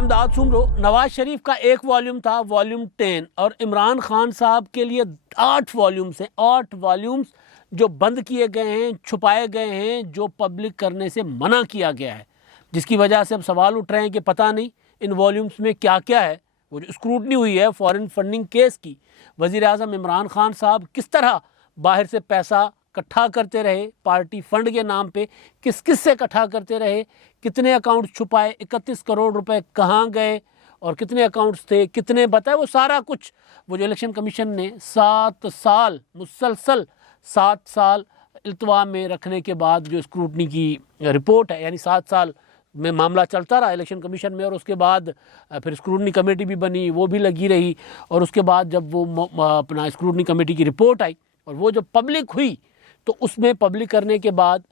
इमदाद सुन लो, नवाज शरीफ का एक वॉल्यूम था, वॉल्यूम 10, और इमरान खान साहब के लिए 8 वॉल्यूम्स हैं। 8 वॉल्यूम्स जो बंद किए गए हैं, छुपाए गए हैं, जो पब्लिक करने से मना किया गया है, जिसकी वजह से अब सवाल उठ रहे हैं कि पता नहीं इन वॉल्यूम्स में क्या क्या है। वो जो स्क्रूटनी हुई है फॉरेन फंडिंग केस की, वज़ीर आज़म इमरान खान साहब किस तरह बाहर से पैसा इकट्ठा करते रहे, पार्टी फंड के नाम पे किस किस से इकट्ठा करते रहे, कितने अकाउंट छुपाए, 31 करोड़ रुपए कहाँ गए और कितने अकाउंट्स थे, कितने बताए, वो सारा कुछ वो जो इलेक्शन कमीशन ने 7 साल मुसलसल 7 साल इल्तवा में रखने के बाद जो स्क्रूटनी की रिपोर्ट है, यानी 7 साल में मामला चलता रहा इलेक्शन कमीशन में, और उसके बाद फिर स्क्रूटनी कमेटी भी बनी, वो भी लगी रही, और उसके बाद जब वो अपना स्क्रूटनी कमेटी की रिपोर्ट आई और वो जब पब्लिक हुई, तो उसमें पब्लिक करने के बाद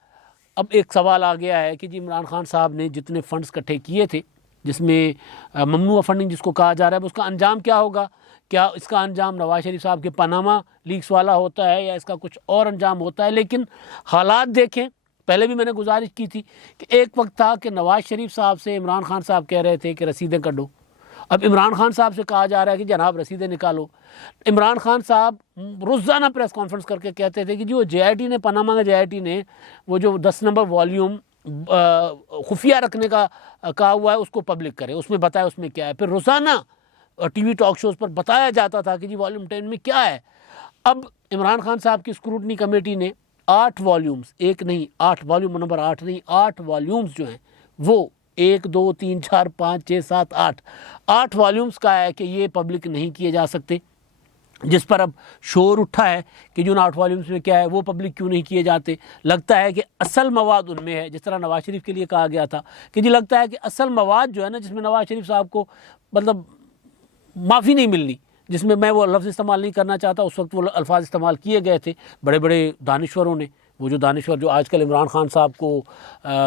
अब एक सवाल आ गया है कि जी इमरान खान साहब ने जितने फंड्स इकट्ठे किए थे, जिसमें ममनुआ फंडिंग जिसको कहा जा रहा है, उसका अंजाम क्या होगा? क्या इसका अंजाम नवाज शरीफ साहब के पनामा लीक्स वाला होता है या इसका कुछ और अंजाम होता है? लेकिन हालात देखें, पहले भी मैंने गुजारिश की थी कि एक वक्त था कि नवाज शरीफ साहब से इमरान खान साहब कह रहे थे कि रसीदें कढ़ो। अब इमरान खान साहब से कहा जा रहा है कि जनाब रसीदें निकालो। इमरान खान साहब रोज़ाना प्रेस कॉन्फ्रेंस करके कहते थे कि जी वो JIT ने, पनामा का JIT ने वो जो 10 नंबर वॉल्यूम खुफिया रखने का कहा हुआ है उसको पब्लिक करे, उसमें बताया उसमें क्या है। फिर रोज़ाना TV टॉक शोज़ पर बताया जाता था कि जी वॉल्यूम 10 में क्या है। अब इमरान खान साहब की स्क्रूटनी कमेटी ने 8 वॉल्यूम्स, एक नहीं 8 वॉल्यूम, नंबर 8 नहीं 8 वॉल्यूम्स जो हैं वो 1 2 3 4 5 6 7 8 वॉल्यूम्स का है कि ये पब्लिक नहीं किए जा सकते, जिस पर अब शोर उठा है कि जो 8 वॉल्यूम्स में क्या है वो पब्लिक क्यों नहीं किए जाते। लगता है कि असल मवाद उनमें है, जिस तरह नवाज शरीफ के लिए कहा गया था कि जी लगता है कि असल मवाद जो है ना, जिसमें नवाज शरीफ साहब को मतलब माफ़ी नहीं मिलनी, जिसमें मैं वो लफ्ज़ इस्तेमाल नहीं करना चाहता, उस वक्त वो अल्फाज इस्तेमाल किए गए थे बड़े बड़े दानिश्वरों ने। वो जो दानिश्वर जो आजकल इमरान खान साहब को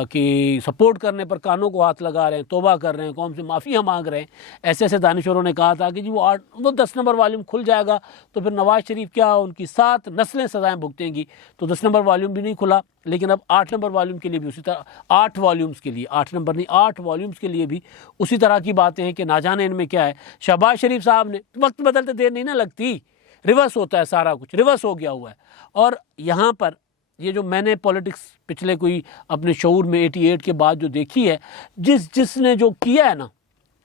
की सपोर्ट करने पर कानों को हाथ लगा रहे हैं, तौबा कर रहे हैं, कौम से माफ़िया मांग रहे हैं, ऐसे ऐसे दानिश्वरों ने कहा था कि जी वो 10 नंबर वॉल्यूम खुल जाएगा तो फिर नवाज शरीफ क्या उनकी 7 नस्लें सज़ाएँ भुगतेंगी। तो 10 नंबर वॉल्यूम भी नहीं खुला, लेकिन अब 8 नंबर वॉल्यूम के लिए भी उसी तरह, 8 वॉल्यूम्स के लिए, 8 नंबर नहीं 8 वॉल्यूम्स के लिए भी उसी तरह की बातें हैं कि ना जाने इनमें क्या है। शहबाज शरीफ साहब ने, वक्त बदलते देर नहीं ना लगती, रिवर्स होता है, सारा कुछ रिवर्स हो गया हुआ है। और यहाँ पर ये जो मैंने पॉलिटिक्स पिछले कोई अपने शऊर में 88 के बाद जो देखी है, जिसने जो किया है ना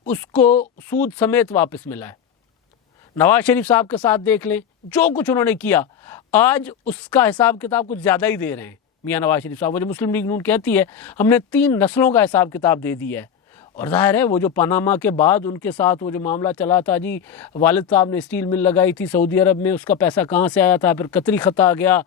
उसको सूद समेत वापस मिला है। नवाज शरीफ साहब के साथ देख लें, जो कुछ उन्होंने किया आज उसका हिसाब किताब कुछ ज़्यादा ही दे रहे हैं मियाँ नवाज शरीफ साहब। वो जो मुस्लिम लीग नून कहती है हमने 3 नस्लों का हिसाब किताब दे दिया है। और जाहिर है वो जो पनामा के बाद उनके साथ वो जो मामला चला था, जी वालिद साहब ने स्टील मिल लगाई थी सऊदी अरब में, उसका पैसा कहाँ से आया था, फिर कतरी ख़त आ गया,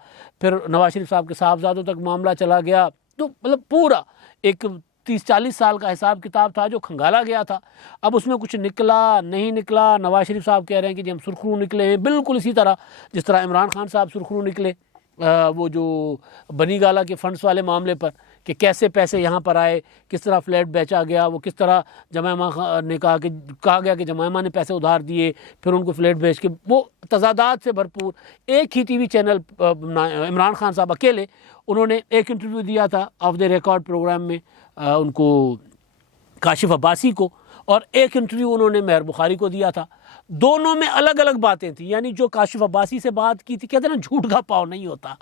फिर नवाज शरीफ साहब के साहबजादों तक मामला चला गया। तो मतलब पूरा एक 30-40 साल का हिसाब किताब था जो खंगाला गया था। अब उसमें कुछ निकला नहीं निकला, नवाज शरीफ साहब कह रहे हैं कि जी हम सुरखरू निकले हैं, बिल्कुल इसी तरह जिस तरह इमरान खान साहब सुरखरू निकले वो जो बनी गाला के फंड्स वाले मामले पर, कि कैसे पैसे यहाँ पर आए, किस तरह फ्लैट बेचा गया, वो किस तरह जमायमा ने कहा गया कि जमायमा ने पैसे उधार दिए, फिर उनको फ्लैट बेच के, वो तजादात से भरपूर। एक ही TV चैनल इमरान खान साहब अकेले उन्होंने एक इंटरव्यू दिया था ऑफ द रिकॉर्ड प्रोग्राम में उनको काशिफ अब्बासी को, और एक इंटरव्यू उन्होंने मेहर बुखारी को दिया था। दोनों में अलग अलग बातें थी। यानी जो काशिफ अब्बासी से बात की थी, कहते हैं ना झूठ का पाँव नहीं होता,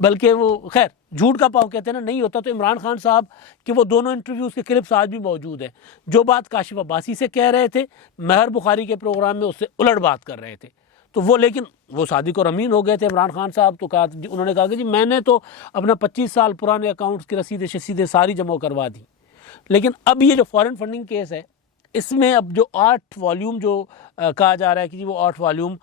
बल्कि वो खैर झूठ का पाँव कहते हैं ना नहीं होता। तो इमरान खान साहब के वो दोनों इंटरव्यूज़ के क्लिप्स आज भी मौजूद हैं। जो बात काशिफ अब्बासी से कह रहे थे, मेहर बुखारी के प्रोग्राम में उससे उलट बात कर रहे थे। तो वो, लेकिन वो सादिक और अमीन हो गए थे इमरान खान साहब। तो कहा, उन्होंने कहा कि जी मैंने तो अपना 25 साल पुराने अकाउंट्स की रसीदें सारी जमा करवा दी। लेकिन अब ये जो फॉरेन फंडिंग केस है, इसमें अब जो 8 वॉल्यूम जो कहा जा रहा है कि जी वो 8 वॉल्यूम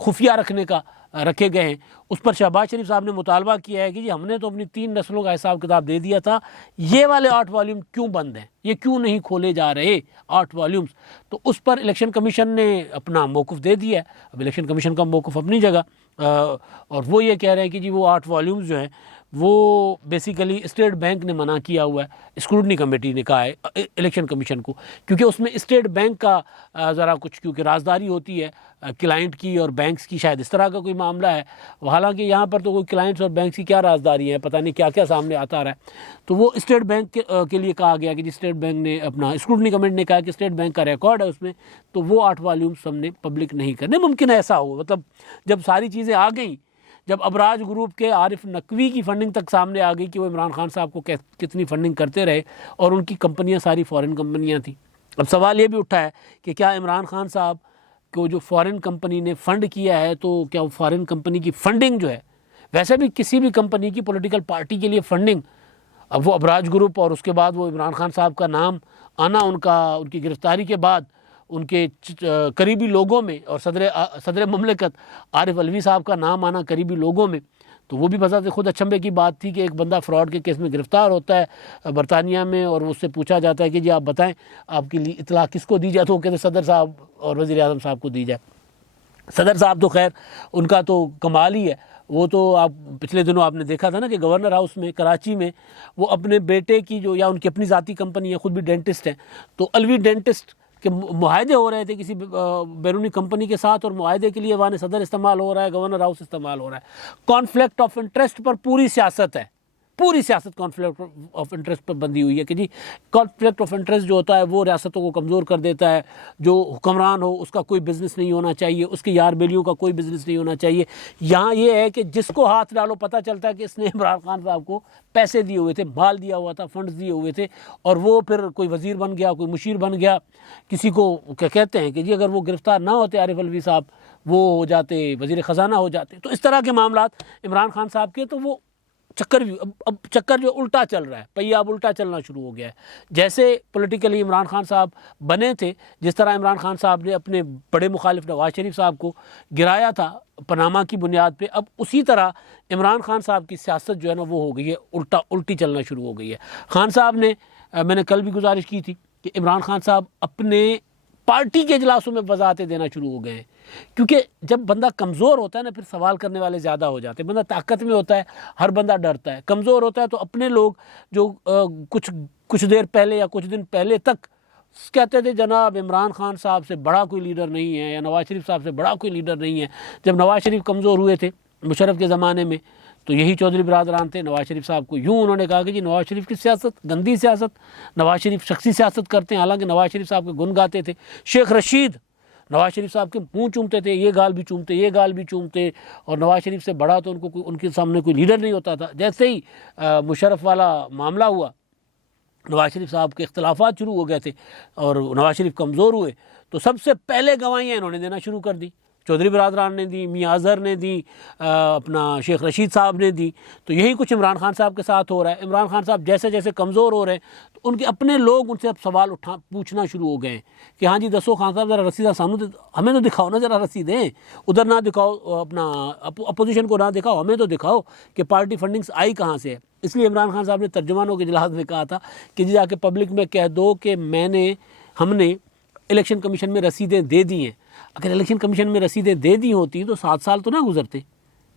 खुफिया रखने का रखे गए हैं, उस पर शहबाज शरीफ साहब ने मुतालबा किया है कि जी हमने तो अपनी 3 नस्लों का हिसाब किताब दे दिया था, ये वाले 8 वॉल्यूम क्यों बंद हैं, ये क्यों नहीं खोले जा रहे 8 वॉल्यूम्स। तो उस पर इलेक्शन कमीशन ने अपना मौक़िफ़ दे दिया है। अब इलेक्शन कमीशन का मौक़िफ़ अपनी जगह, और वो ये कह रहे हैं कि जी वो 8 वॉल्यूम्स जो हैं वो बेसिकली स्टेट बैंक ने मना किया हुआ है, स्क्रूटनी कमेटी ने कहा है इलेक्शन कमीशन को, क्योंकि उसमें स्टेट बैंक का ज़रा कुछ क्योंकि राजदारी होती है क्लाइंट की और बैंक्स की, शायद इस तरह का कोई मामला है। हालांकि यहाँ पर तो कोई क्लाइंट्स और बैंक्स की क्या राजदारी है, पता नहीं क्या क्या सामने आता रहा है। तो वो स्टेट बैंक के लिए कहा गया कि स्टेट बैंक ने अपना स्क्रूटनी कमेटी ने कहा कि स्टेट बैंक का रिकॉर्ड है उसमें, तो वो 8 वॉल्यूम्स हमने पब्लिक नहीं करने। मुमकिन है ऐसा हो, मतलब जब सारी चीज़ें आ गई, जब अबराज ग्रुप के आरिफ नकवी की फंडिंग तक सामने आ गई कि वो इमरान खान साहब को कितनी फंडिंग करते रहे और उनकी कंपनियां सारी फॉरेन कंपनियां थी। अब सवाल ये भी उठा है कि क्या इमरान खान साहब को जो फॉरेन कंपनी ने फ़ंड किया है, तो क्या वो फॉरेन कंपनी की फ़ंडिंग जो है, वैसे भी किसी भी कंपनी की पॉलिटिकल पार्टी के लिए फ़ंडिंग, अब वो अबराज ग्रुप और उसके बाद वो इमरान खान साहब का नाम आना, उनकी गिरफ्तारी के बाद उनके करीबी लोगों में और सदर ममलिकत आरिफ अलवी साहब का नाम आना करीबी लोगों में, तो वो भी बजाते खुद अचंभे की बात थी कि एक बंदा फ्रॉड के केस में गिरफ़्तार होता है बरतानिया में और उससे पूछा जाता है कि जी आप बताएं आपकी इतला किसको दी जाए, तो वो कहते सदर साहब और वज़ीर आज़म साहब को दी जाए। सदर साहब तो खैर उनका तो कमाल ही है, वो तो आप पिछले दिनों आपने देखा था ना कि गवर्नर हाउस में कराची में वो अपने बेटे की जो, या उनकी अपनी ज़ाती कंपनी है, ख़ुद भी डेंटिस्ट हैं, तो अलवी डेंटिस्ट के मुआहदे हो रहे थे किसी बैरूनी कंपनी के साथ, और मुआहदे के लिए वहाँ सदर इस्तेमाल हो रहा है, गवर्नर हाउस इस्तेमाल हो रहा है। कॉन्फ्लिक्ट ऑफ इंटरेस्ट पर पूरी सियासत है, पूरी सियासत कॉन्फ्लिक्ट ऑफ इंटरेस्ट पर बंधी हुई है कि जी कॉन्फ्लिक्ट ऑफ इंटरेस्ट जो होता है वो रियासतों को कमज़ोर कर देता है। जो हुक्मरान हो उसका कोई बिज़नेस नहीं होना चाहिए, उसके यार बेलियों का कोई बिज़नेस नहीं होना चाहिए। यहाँ ये है कि जिसको हाथ डालो पता चलता है कि इसने इमरान खान साहब को पैसे दिए हुए थे, माल दिया हुआ था, फंड्स दिए हुए थे, और वो फिर कोई वज़ीर बन गया, कोई मुशीर बन गया। किसी को क्या कहते हैं कि जी अगर वो गिरफ़्तार ना होते आरिफ अलवी साहब, वो हो जाते वज़ीर ख़जाना हो जाते। तो इस तरह के मामलात इमरान खान साहब के, तो वो चक्कर भी अब चक्कर जो उल्टा चल रहा है, पहिया अब उल्टा चलना शुरू हो गया है। जैसे पॉलिटिकली इमरान खान साहब बने थे, जिस तरह इमरान खान साहब ने अपने बड़े मुखालिफ नवाज शरीफ साहब को गिराया था पनामा की बुनियाद पे, अब उसी तरह इमरान खान साहब की सियासत जो है ना वो हो गई है उल्टी चलना शुरू हो गई है। खान साहब ने, मैंने कल भी गुजारिश की थी कि इमरान खान साहब अपने पार्टी के इजलासों में वजाहतें देना शुरू हो गए हैं, क्योंकि जब बंदा कमज़ोर होता है ना फिर सवाल करने वाले ज़्यादा हो जाते हैं। बंदा ताकत में होता है हर बंदा डरता है, कमज़ोर होता है तो अपने लोग जो कुछ देर पहले या कुछ दिन पहले तक कहते थे जनाब इमरान खान साहब से बड़ा कोई लीडर नहीं है या नवाज शरीफ साहब से बड़ा कोई लीडर नहीं है। जब नवाज शरीफ कमज़ोर हुए थे मुशर्रफ के ज़माने में, तो यही चौधरी बिरादरान थे, नवाज शरीफ साहब को यूँ उन्होंने कहा कि जी नवाज शरीफ की सियासत गंदी सियासत, नवाज शरीफ शख्सी सियासत करते हैं। हालांकि नवाज शरीफ साहब के गुण गाते थे। शेख रशीद नवाज शरीफ साहब के मुंह चूमते थे, ये गाल भी चूमते, ये गाल भी चूमते, और नवाज शरीफ से बड़ा तो उनके सामने कोई लीडर नहीं होता था। जैसे ही मुशर्रफ वाला मामला हुआ, नवाज शरीफ साहब के इख्तलाफात शुरू हो गए थे और नवाज शरीफ कमज़ोर हुए, तो सबसे पहले गवाहियाँ इन्होंने देना शुरू कर दी। चौधरी बिरादरान ने दी, मियां अज़हर ने दी, अपना शेख रशीद साहब ने दी। तो यही कुछ इमरान खान साहब के साथ हो रहा है। इमरान खान साहब जैसे जैसे कमज़ोर हो रहे हैं तो उनके अपने लोग उनसे अब सवाल पूछना शुरू हो गए कि हाँ जी दसो खान साहब ज़रा रसीद सामने हमें तो दिखाओ ना, ज़रा रसीदें उधर ना दिखाओ, अपना अपोजिशन को ना दिखाओ, हमें तो दिखाओ कि पार्टी फंडिंग्स आई कहाँ से है। इसलिए इमरान खान साहब ने तर्जुमानों के इजलास में कहा था कि जी जाके पब्लिक में कह दो कि हमने इलेक्शन कमीशन में रसीदें दे दी हैं। अगर इलेक्शन कमीशन में रसीदें दे दी होती तो 7 साल तो ना गुजरते,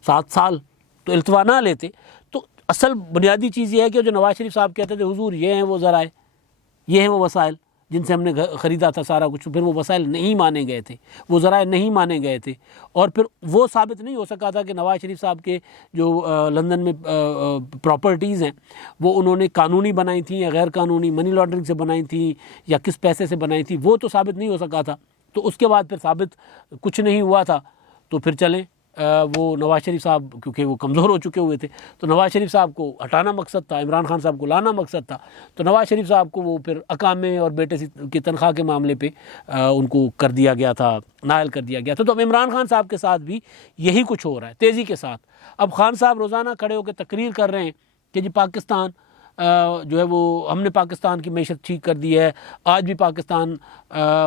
7 साल तो इल्तवा ना लेते। तो असल बुनियादी चीज़ ये है कि जो नवाज शरीफ साहब कहते थे हुजूर ये हैं वो ज़राए, ये हैं वो वसाइल जिनसे हमने ख़रीदा था सारा कुछ, फिर वो वसाइल नहीं माने गए थे, वो ज़राए नहीं माने गए थे, और फिर वो साबित नहीं हो सका था कि नवाज शरीफ साहब के जो लंदन में प्रॉपर्टीज़ हैं वो उन्होंने कानूनी बनाई थी या गैर कानूनी मनी लॉन्ड्रिंग से बनाई थी या किस पैसे से बनाई थी, वो तो साबित नहीं हो सका था। तो उसके बाद फिर साबित कुछ नहीं हुआ था, तो फिर चलें वो नवाज शरीफ साहब क्योंकि वो कमज़ोर हो चुके हुए थे, तो नवाज शरीफ साहब को हटाना मकसद था, इमरान खान साहब को लाना मकसद था। तो नवाज शरीफ साहब को वो फिर अकामे और बेटे की तनख्वाह के मामले पे उनको कर दिया गया था, नायल कर दिया गया था। तो अब इमरान खान साहब के साथ भी यही कुछ हो रहा है तेज़ी के साथ। अब खान साहब रोज़ाना खड़े होकर तकरीर कर रहे हैं कि जी पाकिस्तान जो है वो हमने पाकिस्तान की मैशत ठीक कर दी है, आज भी पाकिस्तान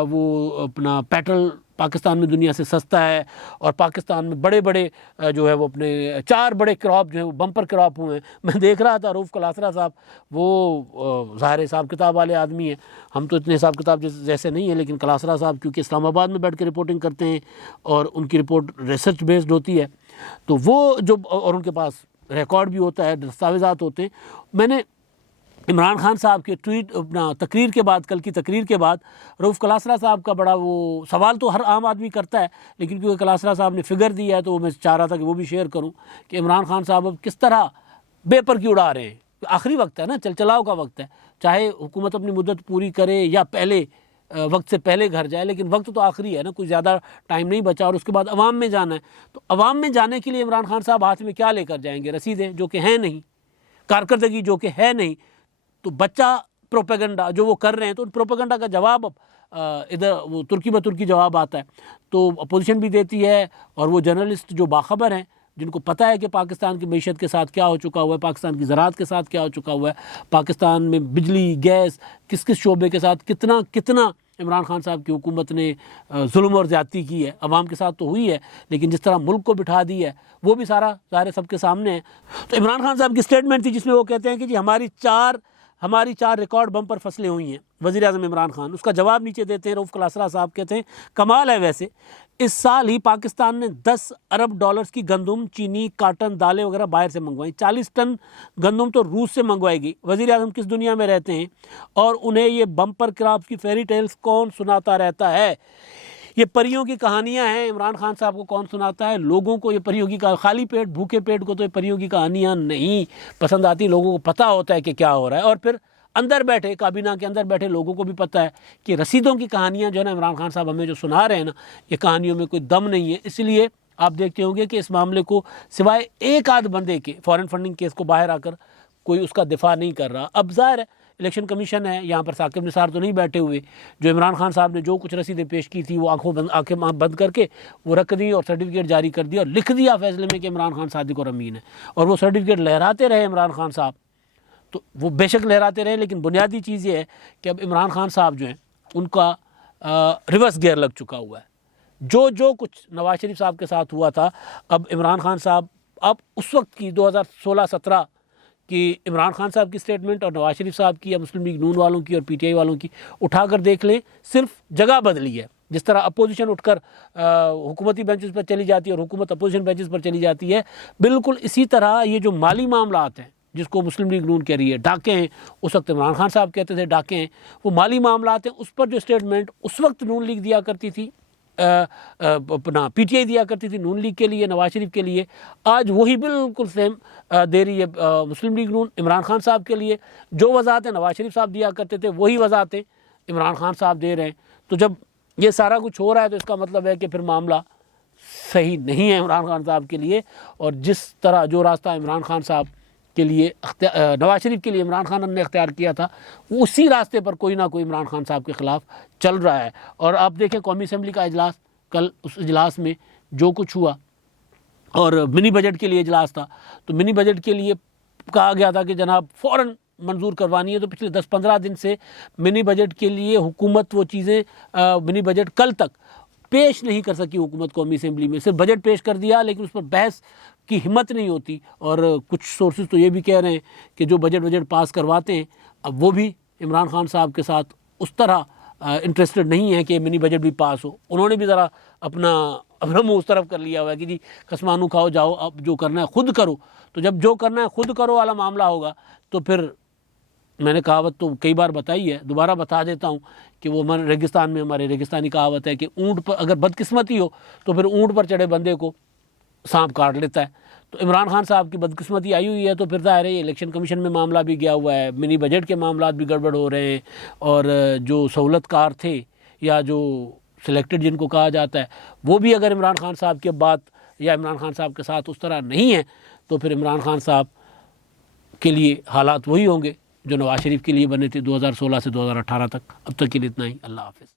वो अपना पेट्रोल पाकिस्तान में दुनिया से सस्ता है, और पाकिस्तान में बड़े बड़े जो है वो अपने 4 बड़े क्रॉप जो है वो बम्पर क्रॉप हुए हैं। मैं देख रहा था रऊफ़ कलासरा साहब, वो ज़ाहिर हिसाब किताब वाले आदमी हैं, हम तो इतने हिसाब किताब जैसे नहीं है, लेकिन कलासरा साहब क्योंकि इस्लामाबाद में बैठ के रिपोर्टिंग करते हैं और उनकी रिपोर्ट रिसर्च बेस्ड होती है, तो वो जो और उनके पास रिकॉर्ड भी होता है, दस्तावेज़ात होते हैं। मैंने इमरान खान साहब के ट्वीट अपना तकरीर के बाद, कल की तकरीर के बाद, रऊफ़ कलासरा साहब का बड़ा वो सवाल तो हर आम आदमी करता है, लेकिन क्योंकि कलासरा साहब ने फिगर दिया है तो वो मैं चाह रहा था कि वो भी शेयर करूं कि इमरान खान साहब अब किस तरह बेपर की उड़ा रहे हैं। आखिरी वक्त है ना, चलाओ का वक्त है, चाहे हुकूमत अपनी मुद्दत पूरी करे या पहले वक्त से पहले घर जाए, लेकिन वक्त तो आखिरी है ना, कुछ ज़्यादा टाइम नहीं बचा और उसके बाद अवाम में जाना है। तो अवाम में जाने के लिए इमरान खान साहब हाथ में क्या लेकर जाएंगे? रसीदें जो कि हैं नहीं, कारकर्दगी जो कि है नहीं। तो बच्चा प्रोपेगेंडा जो वो कर रहे हैं, तो उन प्रोपेगेंडा का जवाब अब इधर वो तुर्की ब तुर्की जवाब आता है, तो अपोजिशन भी देती है। और वो जर्नलिस्ट जो बाखबर हैं, जिनको पता है कि पाकिस्तान की मीशत के साथ क्या हो चुका हुआ है, पाकिस्तान की ज़राअत के साथ क्या हो चुका हुआ है, पाकिस्तान में बिजली गैस किस किस शोबे के साथ कितना कितना इमरान खान साहब की हुकूमत ने जुल्म और ज़्यादती की है। अवाम के साथ तो हुई है, लेकिन जिस तरह मुल्क को बिठा दी है वो भी सारा ज़ाहिर सबके सामने है। तो इमरान खान साहब की स्टेटमेंट थी जिसमें वो कहते हैं कि जी हमारी चार रिकॉर्ड बम्पर फसलें हुई हैं, वज़ीर आज़म इमरान खान। उसका जवाब नीचे देते हैं रऊफ़ कलासरा साहब, कहते हैं कमाल है, वैसे इस साल ही पाकिस्तान ने 10 अरब डॉलर्स की गंदम, चीनी, काटन, दालें वगैरह बाहर से मंगवाई। 40 टन गंदम तो रूस से मंगवाएगी। वज़ीर आज़म किस दुनिया में रहते हैं और उन्हें ये बम्पर क्रॉप्स की फेरी टेल्स कौन सुनाता रहता है? ये परियों की कहानियां हैं, इमरान खान साहब को कौन सुनाता है? लोगों को ये परियों की खाली पेट भूखे पेट को तो ये परियों की कहानियां नहीं पसंद आती। लोगों को पता होता है कि क्या हो रहा है, और फिर अंदर बैठे काबीना के अंदर बैठे लोगों को भी पता है कि रसीदों की कहानियां जो है ना, इमरान खान साहब हमें जो सुना रहे हैं ना, ये कहानियों में कोई दम नहीं है। इसलिए आप देखते होंगे कि इस मामले को सिवाय एक आध बंदे के, फॉरेन फंडिंग केस को बाहर आकर कोई उसका दिफा नहीं कर रहा। अब ज़ाहिर है इलेक्शन कमीशन है, यहाँ पर साकिब निसार तो नहीं बैठे हुए। जो इमरान खान साहब ने जो कुछ रसीदें पेश की थी वो आंखें बंद करके वो रख दी और सर्टिफिकेट जारी कर दिया और लिख दिया फैसले में कि इमरान खान सादिक और अमीन है। और वो सर्टिफिकेट लहराते रहे इमरान खान साहब, तो वो बेशक लहराते रहे, लेकिन बुनियादी चीज़ ये है कि अब इमरान खान साहब जो हैं उनका रिवर्स गियर लग चुका हुआ है। जो कुछ नवाज शरीफ साहब के साथ हुआ था, अब इमरान खान साहब, अब उस वक्त की 2016-17 कि इमरान खान साहब की स्टेटमेंट और नवाज शरीफ साहब की या मुस्लिम लीग नून वालों की और पीटीआई वालों की उठाकर देख लें, सिर्फ जगह बदली है। जिस तरह अपोजिशन उठकर हुकूमती बेंचेस पर चली जाती है और हुकूमत अपोजिशन बेंचेस पर चली जाती है, बिल्कुल इसी तरह ये जो माली मामलात हैं जिसको मुस्लिम लीग नून कह रही है डाके हैं, उस वक्त इमरान खान साहब कहते थे डाके हैं, वो माली मामलात हैं। उस पर जो स्टेटमेंट उस वक्त नून लीग दिया करती थी, अपना पीटीआई दिया करती थी नून लीग के लिए, नवाज शरीफ के लिए, आज वही बिल्कुल सेम दे रही है मुस्लिम लीग नून इमरान खान साहब के लिए। जो वजाहतें नवाज शरीफ साहब दिया करते थे वही वजाहतें इमरान खान साहब दे रहे हैं। तो जब ये सारा कुछ हो रहा है तो इसका मतलब है कि फिर मामला सही नहीं है इमरान खान साहब के लिए। और जिस तरह जो रास्ता इमरान खान साहब के लिए नवाज शरीफ के लिए इमरान खान ने अख्तियार किया था, वो उसी रास्ते पर कोई ना कोई इमरान खान साहब के ख़िलाफ़ चल रहा है। और आप देखें कौमी असम्बली का इजलास, कल उस इजलास में जो कुछ हुआ, और मिनी बजट के लिए इजलास था, तो मिनी बजट के लिए कहा गया था कि जनाब फ़ौरन मंजूर करवानी है। तो पिछले 10-15 दिन से मिनी बजट के लिए हुकूमत वो चीज़ें मिनी बजट कल तक पेश नहीं कर सकी हुकूमत कौमी असम्बली में। सिर्फ बजट पेश कर दिया, लेकिन उस पर बहस की हिम्मत नहीं होती। और कुछ सोर्सेज तो ये भी कह रहे हैं कि जो बजट पास करवाते हैं, अब वो भी इमरान खान साहब के साथ उस तरह इंटरेस्टेड नहीं है कि मिनी बजट भी पास हो। उन्होंने भी ज़रा अपना मुँह उस तरफ कर लिया हुआ है कि जी खसमानू खाओ, जाओ, अब जो करना है खुद करो। तो जब जो करना है खुद करो वाला मामला होगा, तो फिर मैंने कहावत तो कई बार बताई है, दोबारा बता देता हूँ कि वो हमारे रेगिस्तान में, हमारे रेगिस्तानी कहावत है कि ऊँट पर अगर बदकिस्मती हो तो फिर ऊँट पर चढ़े बंदे को सांप काट लेता है। तो इमरान खान साहब की बदकिस्मती आई हुई है, तो फिर ज़ाहिर है इलेक्शन कमीशन में मामला भी गया हुआ है, मिनी बजट के मामला भी गड़बड़ हो रहे हैं, और जो सहूलतकार थे या जो सिलेक्टेड जिनको कहा जाता है वो भी अगर इमरान खान साहब के बात या इमरान खान साहब के साथ उस तरह नहीं है, तो फिर इमरान खान साहब के लिए हालात वही होंगे जो नवाज शरीफ के लिए बने थे 2016 से 2018 तक। अब तक के लिए इतना ही। अल्लाह हाफ़िज़।